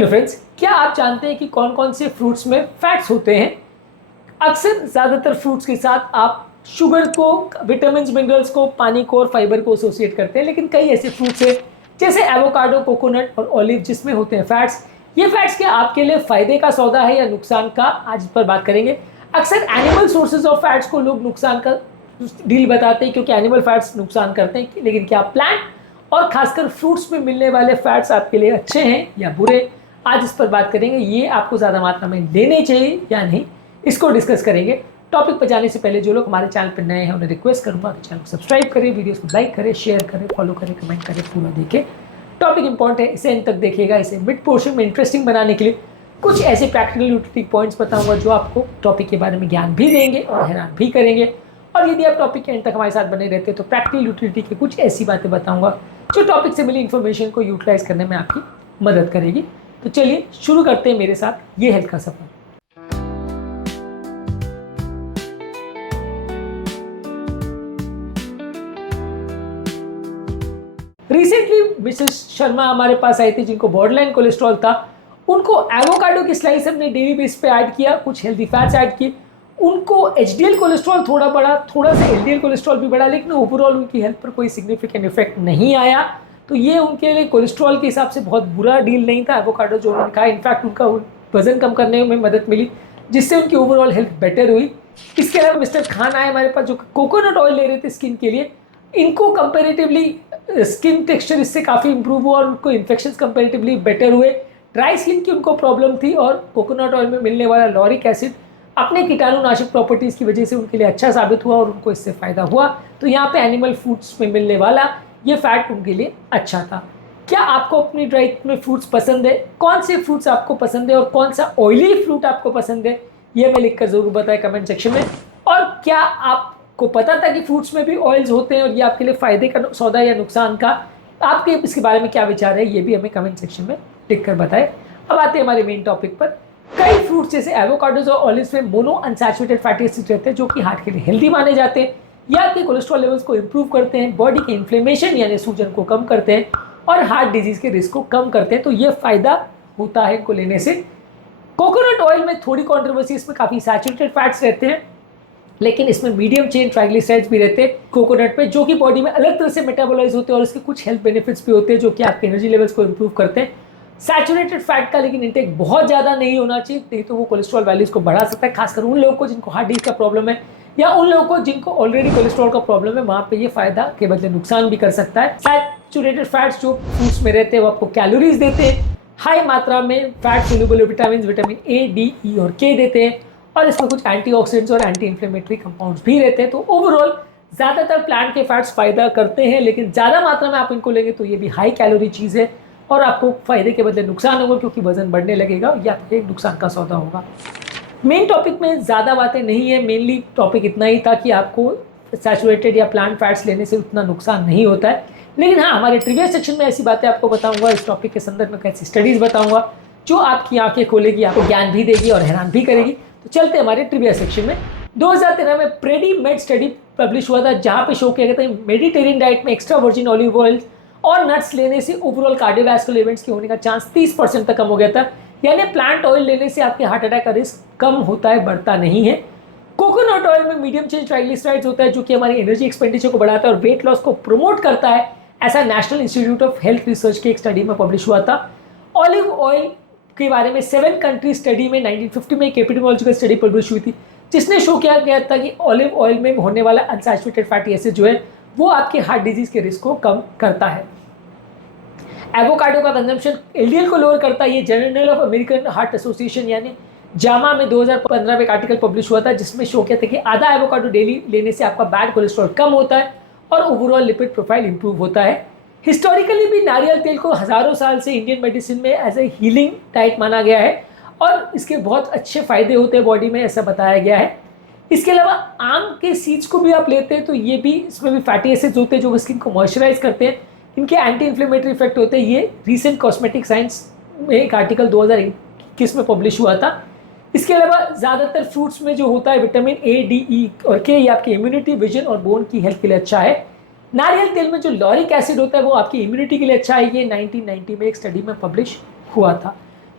Hello friends, क्या आप जानते हैं कि कौन कौन से फ्रूट्स में फैट्स होते हैं? अक्सर ज़्यादातर फ्रूट्स के साथ आप शुगर को, विटामिन मिनरल्स को, पानी को और फाइबर को एसोसिएट करते हैं, लेकिन कई ऐसे फ्रूट्स हैं जैसे एवोकाडो, कोकोनट और ऑलिव जिसमें होते हैं फैट्स। ये फैट्स क्या आपके लिए फ़ायदे का सौदा है या नुकसान का? आज इस पर बात करेंगे। अक्सर एनिमल सोर्सेज ऑफ फैट्स को लोग नुकसान का डील बताते हैं क्योंकि एनिमल फैट्स नुकसान करते हैं, लेकिन क्या प्लांट और खासकर फ्रूट्स में मिलने वाले फैट्स आपके लिए अच्छे हैं या बुरे? आज इस पर बात करेंगे। ये आपको ज़्यादा मात्रा में लेने चाहिए या नहीं, इसको डिस्कस करेंगे। टॉपिक पर जाने से पहले जो लोग हमारे चैनल पर नए हैं उन्हें रिक्वेस्ट करूंगा कि चैनल को सब्सक्राइब करें, वीडियोस को लाइक करें, शेयर करें, फॉलो करें, कमेंट करें, पूरा देखें। टॉपिक इंपॉर्टेंट है, इसे अंत तक देखिएगा। इसे मिड पोर्शन में इंटरेस्टिंग बनाने के लिए कुछ ऐसे प्रैक्टिकल यूटिलिटी पॉइंट्स बताऊंगा जो आपको टॉपिक के बारे में ज्ञान भी देंगे और हैरान भी करेंगे। और यदि आप टॉपिक के अंत तक हमारे साथ बने रहते हैं तो प्रैक्टिकल यूटिलिटी की कुछ ऐसी बातें बताऊंगा जो टॉपिक से मिली इन्फॉर्मेशन को यूटिलाइज करने में आपकी मदद करेगी। तो चलिए शुरू करते हैं मेरे साथ ये हेल्थ का सफर। रिसेंटली मिसेस शर्मा हमारे पास आई थी जिनको बॉर्डरलाइन कोलेस्ट्रॉल था। उनको एवोकाडो की स्लाइस हमने डेली बेस पे ऐड किया, कुछ हेल्दी फैट्स ऐड किए। उनको एचडीएल कोलेस्ट्रॉल थोड़ा बढ़ा, थोड़ा सा एलडीएल कोलेस्ट्रॉल भी बढ़ा, लेकिन ओवरऑल उनकी हेल्थ पर कोई सिग्निफिकेंट इफेक्ट नहीं आया। तो ये उनके लिए कोलेस्ट्रॉल के हिसाब से बहुत बुरा डील नहीं था एवोकाडो जो उन्होंने खाया। इनफैक्ट उनका वजन कम करने में मदद मिली, जिससे उनकी ओवरऑल हेल्थ बेटर हुई। इसके अलावा मिस्टर खान आए हमारे पास जो कोकोनट ऑयल ले रहे थे स्किन के लिए। इनको कंपेरेटिवली स्किन टेक्सचर इससे काफ़ी इंप्रूव हुआ और उनको इन्फेक्शन कंपेरेटिवली बेटर हुए। ड्राई स्किन की उनको प्रॉब्लम थी और कोकोनट ऑयल में मिलने वाला लॉरिक एसिड अपने कीटाणुनाशक प्रॉपर्टीज़ की वजह से उनके लिए अच्छा साबित हुआ और उनको इससे फ़ायदा हुआ। तो यहाँ पे एनिमल फूड्स में मिलने वाला ये फैट उनके लिए अच्छा था। क्या आपको अपनी डाइट में फ्रूट्स पसंद है? कौन से फ्रूट्स आपको पसंद है और कौन सा ऑयली फ्रूट आपको पसंद है, ये मैं लिखकर ज़रूर बताएं कमेंट सेक्शन में। और क्या आपको पता था कि फ्रूट्स में भी ऑयल्स होते हैं और ये आपके लिए फ़ायदे का सौदा या नुकसान का? आपके इसके बारे में क्या विचार है, ये भी हमें कमेंट सेक्शन में लिख कर बताएं। अब आते हैं हमारे मेन टॉपिक पर। कई फ्रूट्स जैसे एवोकाडोज और ऑलिव्स में मोनो अनसैचुरेटेड फैटी एसिड रहते हैं जो कि हार्ट के लिए हेल्दी माने जाते हैं। ये आपके कोलेस्ट्रॉल लेवल्स को इंप्रूव करते हैं, बॉडी के इन्फ्लेमेशन यानी सूजन को कम करते हैं और हार्ट डिजीज के रिस्क को कम करते हैं। तो ये फायदा होता है इनको लेने से। कोकोनट ऑयल में थोड़ी कॉन्ट्रोवर्सी, इसमें काफ़ी सैचुरेटेड फैट्स रहते हैं, लेकिन इसमें मीडियम चेन ट्राइग्लिसराइड्स भी रहते हैं कोकोनट में, जो कि बॉडी में अलग तरह से मेटाबोलाइज होते हैं और इसके कुछ हेल्थ बेनिफिट्स भी होते हैं जो कि आपके एनर्जी लेवल्स को इंप्रूव करते हैं। सैचुरेटेड फैट का लेकिन इंटेक बहुत ज़्यादा नहीं होना चाहिए, नहीं तो वो कोलेस्ट्रॉल वैल्यूज़ को बढ़ा सकता है, खासकर उन लोगों को जिनको हार्ट डिजीज का प्रॉब्लम है या उन लोगों को जिनको ऑलरेडी कोलेस्ट्रॉल का प्रॉब्लम है। वहाँ पे ये फायदा के बदले नुकसान भी कर सकता है। सैचुरेटेड फैट्स जो फ्रूट्स में रहते हैं वो आपको कैलोरीज देते हैं, हाई मात्रा में fat soluble vitamin A, D, E और के देते हैं और इसमें कुछ एंटीऑक्सीडेंट्स और एंटी इन्फ्लेमेटरी कंपाउंड्स भी रहते हैं। तो ओवरऑल ज़्यादातर प्लांट के फैट्स फायदा करते हैं, लेकिन ज़्यादा मात्रा में आप इनको लेंगे तो ये भी हाई कैलोरी चीज़ है और आपको फायदे के बदले नुकसान होगा क्योंकि वजन बढ़ने लगेगा या एक नुकसान का सौदा होगा। मेन टॉपिक में ज़्यादा बातें नहीं है, मेनली टॉपिक इतना ही था कि आपको सैचुरेटेड या प्लांट फैट्स लेने से उतना नुकसान नहीं होता है। लेकिन हाँ, हमारे ट्रिविया सेक्शन में ऐसी बातें आपको बताऊंगा, इस टॉपिक के संदर्भ में कैसी स्टडीज़ बताऊंगा जो आपकी आंखें खोलेगी, आपको ज्ञान भी देगी और हैरान भी करेगी। तो चलते हैं हमारे ट्रिविया सेक्शन में। 2013 में प्रेडी मेड स्टडी पब्लिश हुआ था जहाँ पे शो किया गया था मेडिटेरियन डाइट में एक्स्ट्रा वर्जिन ऑलिव ऑयल और नट्स लेने से ओवरऑल कार्डियोवैस्कुलर इवेंट्स के होने का चांस 30% तक कम हो गया था। यानी प्लांट ऑयल लेने से आपके हार्ट अटैक का रिस्क कम होता है, बढ़ता नहीं है। कोकोनट ऑयल में मीडियम चेन ट्राइग्लिसराइड्स होता है जो कि हमारी एनर्जी एक्सपेंडिचर को बढ़ाता है और वेट लॉस को प्रमोट करता है, ऐसा national institute of health research के एक स्टडी में पब्लिश हुआ था। ऑलिव ऑयल के बारे में 7 कंट्री स्टडी में 1950 में एक एपिडेमियोलॉजिकल स्टडी पब्लिश हुई थी जिसने शो किया गया था कि ऑलिव ऑयल में होने वाला अनसैचुरेटेड फैटी एसिड जो है वो आपके हार्ट डिजीज के रिस्क को कम करता है। एवोकाडो का कंजम्पशन एलडीएल को लोअर करता है। ये journal of American heart association यानी जामा में 2015 में एक आर्टिकल पब्लिश हुआ था जिसमें शो किया था कि आधा एवोकाडो डेली लेने से आपका बैड कोलेस्ट्रॉल कम होता है और ओवरऑल लिपिड प्रोफाइल इंप्रूव होता है। हिस्टोरिकली भी नारियल तेल को हज़ारों साल से इंडियन मेडिसिन में एज ए हीलिंग डाइट माना गया है और इसके बहुत अच्छे फायदे होते हैं बॉडी में, ऐसा बताया गया है। इसके अलावा आम के सीड्स को भी आप लेते हैं तो ये भी, इसमें भी फैटी एसिड्स होते हैं जो स्किन को मॉइस्चराइज करते हैं, इनके एंटी इन्फ्लेमेटरी इफेक्ट होते हैं। ये रीसेंट कॉस्मेटिक साइंस में एक आर्टिकल 2021 में पब्लिश हुआ था। इसके अलावा ज़्यादातर फ्रूट्स में जो होता है विटामिन ए, डी, ई और के, ये आपकी इम्यूनिटी, विजन और बोन की हेल्थ के लिए अच्छा है। नारियल तेल में जो लॉरिक एसिड होता है वो आपकी इम्यूनिटी के लिए अच्छा है। ये 1990 में एक स्टडी में पब्लिश हुआ था।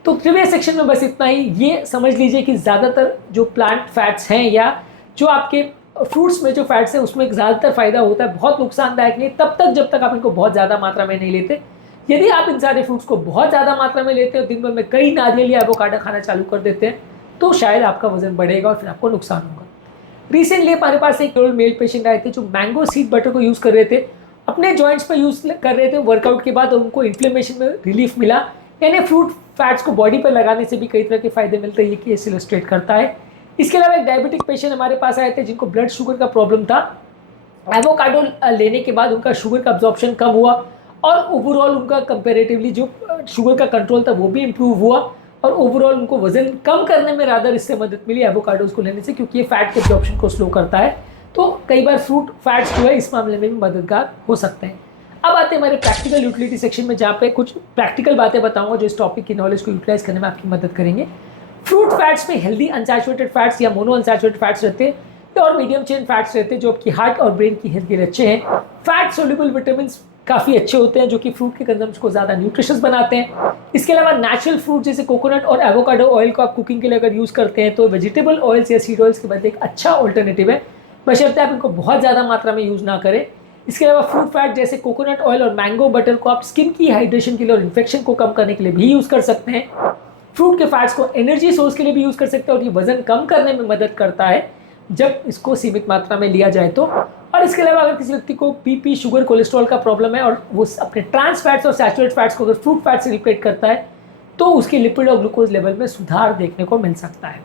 तो ट्रिविया सेक्शन में बस इतना ही। ये समझ लीजिए कि ज़्यादातर जो प्लांट फैट्स हैं या जो आपके फ्रूट्स में जो फैट्स हैं उसमें ज़्यादातर फायदा होता है, बहुत नुकसानदायक नहीं तब तक जब तक आप इनको बहुत ज़्यादा मात्रा में नहीं लेते। यदि आप इन सारे फ्रूट्स को बहुत ज़्यादा मात्रा में लेते हो, दिन भर में कई नारियल या एवोकाडो खाना चालू कर देते हैं, तो शायद आपका वजन बढ़ेगा और फिर आपको नुकसान होगा। रिसेंटली हमारे पास एक मेल पेशेंट आए थे जो मैंगो सीड बटर को यूज़ कर रहे थे, अपने जॉइंट्स पर यूज़ कर रहे थे वर्कआउट के बाद, और उनको इन्फ्लेमेशन में रिलीफ मिला। यानी फ्रूट फैट्स को बॉडी पर लगाने से भी कई तरह के फायदे मिलते हैं, ये केस इलस्ट्रेट करता है। इसके अलावा एक डायबिटिक पेशेंट हमारे पास आए थे जिनको ब्लड शुगर का प्रॉब्लम था। एवोकाडो लेने के बाद उनका शुगर का अब्जॉर्प्शन कम हुआ और ओवरऑल उनका कंपेरेटिवली जो शुगर का कंट्रोल था वो भी इम्प्रूव हुआ, और ओवरऑल उनको वजन कम करने में रादर इससे मदद मिली एवोकाडोज को लेने से, क्योंकि ये फैट के एब्जॉर्प्शन को स्लो करता है। तो कई बार फ्रूट फैट्स जो है इस मामले में भी मददगार हो सकते हैं। अब आते हैं हमारे प्रैक्टिकल यूटिलिटी सेक्शन में, जहाँ पे कुछ प्रैक्टिकल बातें बताऊंगा जो इस टॉपिक की नॉलेज को यूटिलाइज करने में आपकी मदद करेंगे। फ्रूट फैट्स में हेल्दी अनसैचुरेटेड फैट्स या मोनो अनसैचुरेटेड फैट्स रहते हैं और मीडियम चेन फैट्स रहते हैं जो आपकी हार्ट और ब्रेन की हेल्थ के लिए अच्छे हैं। फैट सोल्यूबल विटामिन काफ़ी अच्छे होते हैं जो कि फ्रूट के कंजम्पशन को ज़्यादा न्यूट्रिशियस बनाते हैं। इसके अलावा नेचुरल फ्रूट जैसे कोकोनट और एवोकाडो ऑयल को आप कुकिंग के लिए अगर यूज़ करते हैं तो वेजिटेबल ऑयल्स या सीड ऑयल्स के बदले एक अच्छा ऑल्टरनेटिव है, बशर्ते आप इनको बहुत ज़्यादा मात्रा में यूज़ ना करें। इसके अलावा फ्रूट फैट जैसे कोकोनट ऑयल और मैंगो बटर को आप स्किन की हाइड्रेशन के लिए और इन्फेक्शन को कम करने के लिए भी यूज़ कर सकते हैं। फ्रूट के फैट्स को एनर्जी सोर्स के लिए भी यूज़ कर सकते हैं और ये वजन कम करने में मदद करता है जब इसको सीमित मात्रा में लिया जाए तो। और इसके अलावा अगर किसी व्यक्ति को बीपी, शुगर, कोलेस्ट्रॉल का प्रॉब्लम है और वो अपने ट्रांस फैट्स और सैचुरेटेड फैट्स को अगर फ्रूट फैट से रिप्लेस करता है तो उसके लिपिड और ग्लूकोज लेवल में सुधार देखने को मिल सकता है।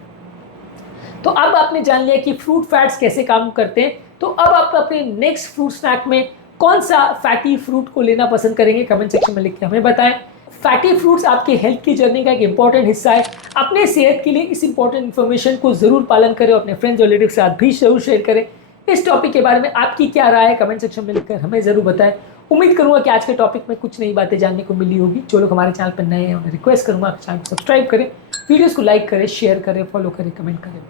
तो अब आपने जान लिया कि फ्रूट फैट्स कैसे काम करते हैं। तो अब आप अपने नेक्स्ट फ्रूट स्नैक में कौन सा फैटी फ्रूट को लेना पसंद करेंगे, कमेंट सेक्शन में लिख के हमें बताएं। फैटी फ्रूट्स आपके हेल्थ की जर्नी का एक इंपॉर्टेंट हिस्सा है। अपने सेहत के लिए इस इंपॉर्टेंट इन्फॉर्मेशन को जरूर पालन करें और अपने फ्रेंड्स और रिलेटिव के साथ भी जरूर शेयर करें। इस टॉपिक के बारे में आपकी क्या राय है, कमेंट सेक्शन में लिखकर हमें जरूर बताएं। उम्मीद करूंगा कि आज के टॉपिक में कुछ नई बातें जानने को मिली होगी। जो लोग हमारे चैनल पर नए हैं उन्हें रिक्वेस्ट करूंगा चैनल को सब्सक्राइब करें, वीडियोस को लाइक करें, शेयर करें, फॉलो करें, कमेंट करें।